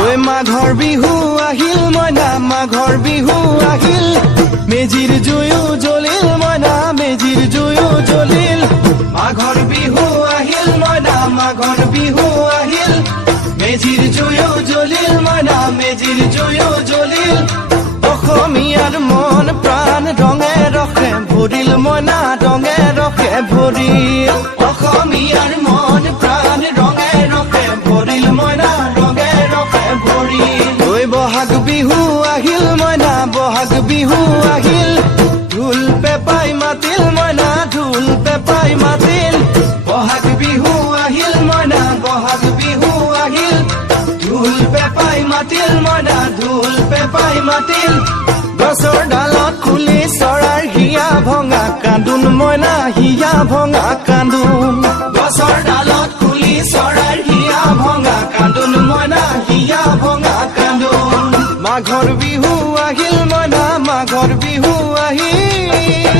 ঐ মাঘৰ বিহু আহিল মইনা মাঘৰ বিহু আহিল মেজিৰ জুয়ো জ্বলিল মইনা মেজিৰ জুয়ো জ্বলিল মাঘৰ বিহু আহিল মইনা মাঘৰ বিহু আহিল মেজিৰ জুয়ো জ্বলিল মইনা মেজিৰ জুয়ো জ্বলিল অসমীয়াৰ মন প্ৰাণ ৰঙে ৰখে ভৰিল মইনা ৰঙে ৰখে ভৰিল অসমীয়াৰ মন প্ৰাণ ৰঙে ৰখে ভৰিল মইনা ৰঙে ৰখে ভৰিল ঐ বহাগ বিহু আহিল মইনা বহাগ বিহু আহিল ঢোল পেপাই মাতিল মইনা ঢোল পেপাই মাতিল বহাগ বিহু আহিল মইনা বহাগ বিহু আহিল ঢোল পেপাই মাতিল মইনা ঢোল পেপাই মাতিল গছৰ ডালত খুলি চৰাৰ হিয়া ভঙা কান্দোন মইনা হিয়া ভঙা কান্দোন গছৰ ডালত খুলি চৰাৰ হিয়া ভঙা কান্দোন মইনা হিয়া ভঙা কান্দোন মাঘৰ বিহু